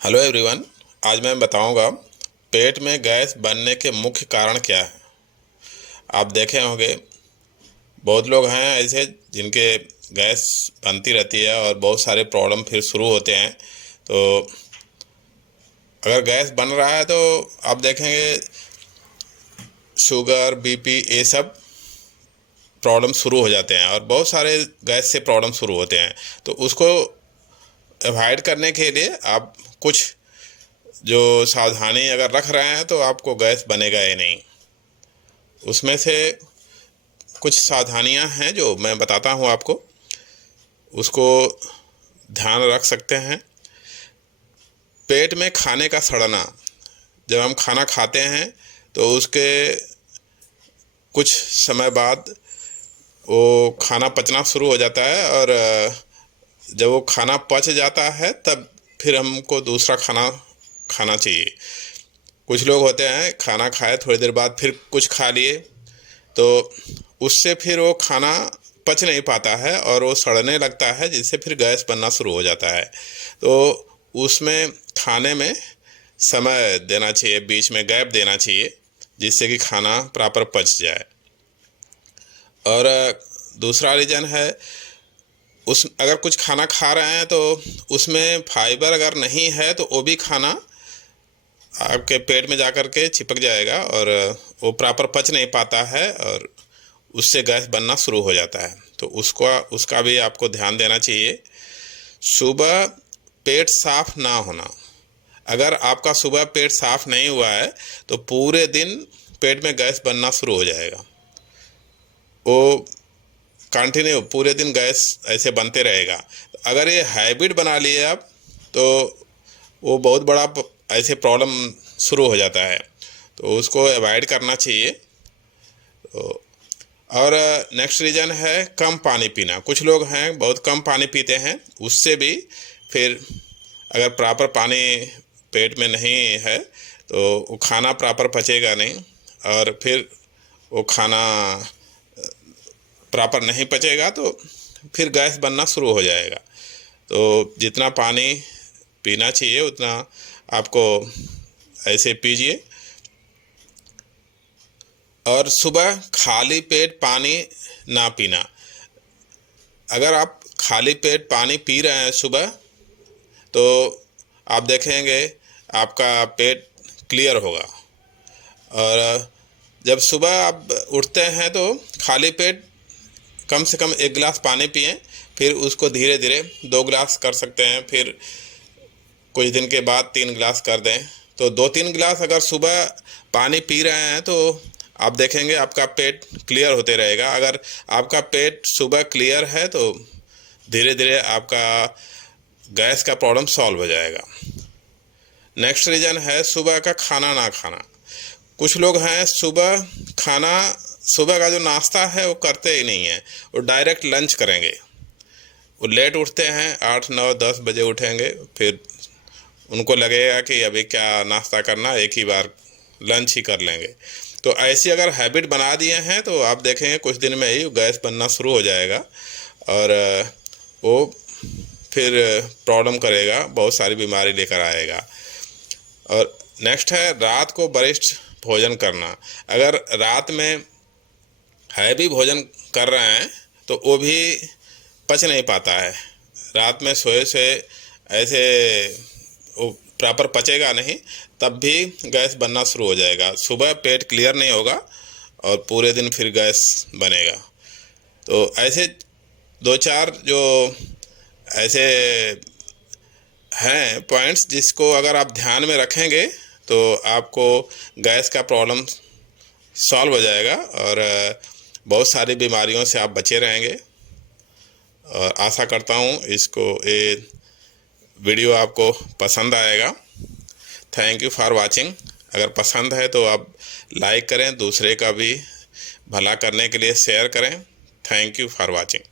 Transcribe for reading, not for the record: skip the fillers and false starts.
Hello everyone. आज मैं बताऊंगा पेट में गैस बनने के मुख्य कारण क्या है। आप देखे होंगे बहुत लोग हैं ऐसे जिनके गैस बनती रहती है और बहुत सारे प्रॉब्लम फिर शुरू होते हैं। तो अगर गैस बन रहा है तो आप देखेंगे शुगर बीपी ये सब प्रॉब्लम शुरू हो जाते हैं और बहुत सारे गैस से प्रॉब्लम शुरू होते हैं। तो उसको अवॉइड करने के लिए आप कुछ जो सावधानी अगर रख रहे हैं तो आपको गैस बनेगा ही नहीं। उसमें से कुछ सावधानियां हैं जो मैं बताता हूं आपको, उसको ध्यान रख सकते हैं। पेट में खाने का सड़ना, जब हम खाना खाते हैं तो उसके कुछ समय बाद वो खाना पचना शुरू हो जाता है और जब वो खाना पच जाता है तब फिर हमको दूसरा खाना खाना चाहिए। कुछ लोग होते हैं खाना खाए थोड़ी देर बाद फिर कुछ खा लिए तो उससे फिर वो खाना पच नहीं पाता है और वो सड़ने लगता है, जिससे फिर गैस बनना शुरू हो जाता है। तो उसमें खाने में समय देना चाहिए, बीच में गैप देना चाहिए, जिससे कि खाना प्रॉपर पच जाए। और दूसरा रीज़न है, उस अगर कुछ खाना खा रहे हैं तो उसमें फाइबर अगर नहीं है तो वो भी खाना आपके पेट में जा कर के चिपक जाएगा और वो प्रॉपर पच नहीं पाता है और उससे गैस बनना शुरू हो जाता है। तो उसका भी आपको ध्यान देना चाहिए। सुबह पेट साफ ना होना, अगर आपका सुबह पेट साफ नहीं हुआ है तो पूरे दिन पेट में गैस बनना शुरू हो जाएगा। वो कंटिन्यू पूरे दिन गैस ऐसे बनते रहेगा। अगर ये हैबिट बना लिए आप तो वो बहुत बड़ा ऐसे प्रॉब्लम शुरू हो जाता है, तो उसको अवॉइड करना चाहिए। तो और नेक्स्ट रीज़न है कम पानी पीना। कुछ लोग हैं बहुत कम पानी पीते हैं, उससे भी फिर अगर प्रॉपर पानी पेट में नहीं है तो वो खाना प्रॉपर पचेगा नहीं और फिर वो खाना प्रॉपर नहीं पचेगा तो फिर गैस बनना शुरू हो जाएगा। तो जितना पानी पीना चाहिए उतना आपको ऐसे पीजिए। और सुबह खाली पेट पानी ना पीना। अगर आप खाली पेट पानी पी रहे हैं सुबह तो आप देखेंगे आपका पेट क्लियर होगा। और जब सुबह आप उठते हैं तो खाली पेट कम से कम 1 गिलास पानी पिएं, फिर उसको धीरे धीरे 2 गिलास कर सकते हैं, फिर कुछ दिन के बाद 3 गिलास कर दें। तो 2-3 गिलास अगर सुबह पानी पी रहे हैं तो आप देखेंगे आपका पेट क्लियर होते रहेगा। अगर आपका पेट सुबह क्लियर है तो धीरे धीरे आपका गैस का प्रॉब्लम सॉल्व हो जाएगा। नेक्स्ट रीज़न है सुबह का खाना ना खाना। कुछ लोग हैं सुबह का जो नाश्ता है वो करते ही नहीं है, वो डायरेक्ट लंच करेंगे। वो लेट उठते हैं, 8 9 10 बजे उठेंगे, फिर उनको लगेगा कि अभी क्या नाश्ता करना, एक ही बार लंच ही कर लेंगे। तो ऐसी अगर हैबिट बना दिए हैं तो आप देखेंगे कुछ दिन में ही गैस बनना शुरू हो जाएगा और वो फिर प्रॉब्लम करेगा, बहुत सारी बीमारी लेकर आएगा। और नेक्स्ट है रात को वरिष्ठ भोजन करना। अगर रात में हैवी भोजन कर रहे हैं तो वो भी पच नहीं पाता है। रात में सोए से ऐसे वो प्रॉपर पचेगा नहीं, तब भी गैस बनना शुरू हो जाएगा। सुबह पेट क्लियर नहीं होगा और पूरे दिन फिर गैस बनेगा। तो ऐसे 2-4 जो ऐसे हैं पॉइंट्स जिसको अगर आप ध्यान में रखेंगे तो आपको गैस का प्रॉब्लम सॉल्व हो जाएगा और बहुत सारी बीमारियों से आप बचे रहेंगे। और आशा करता हूँ ये वीडियो आपको पसंद आएगा। Thank you for watching. अगर पसंद है तो आप लाइक करें, दूसरे का भी भला करने के लिए शेयर करें। Thank you for watching.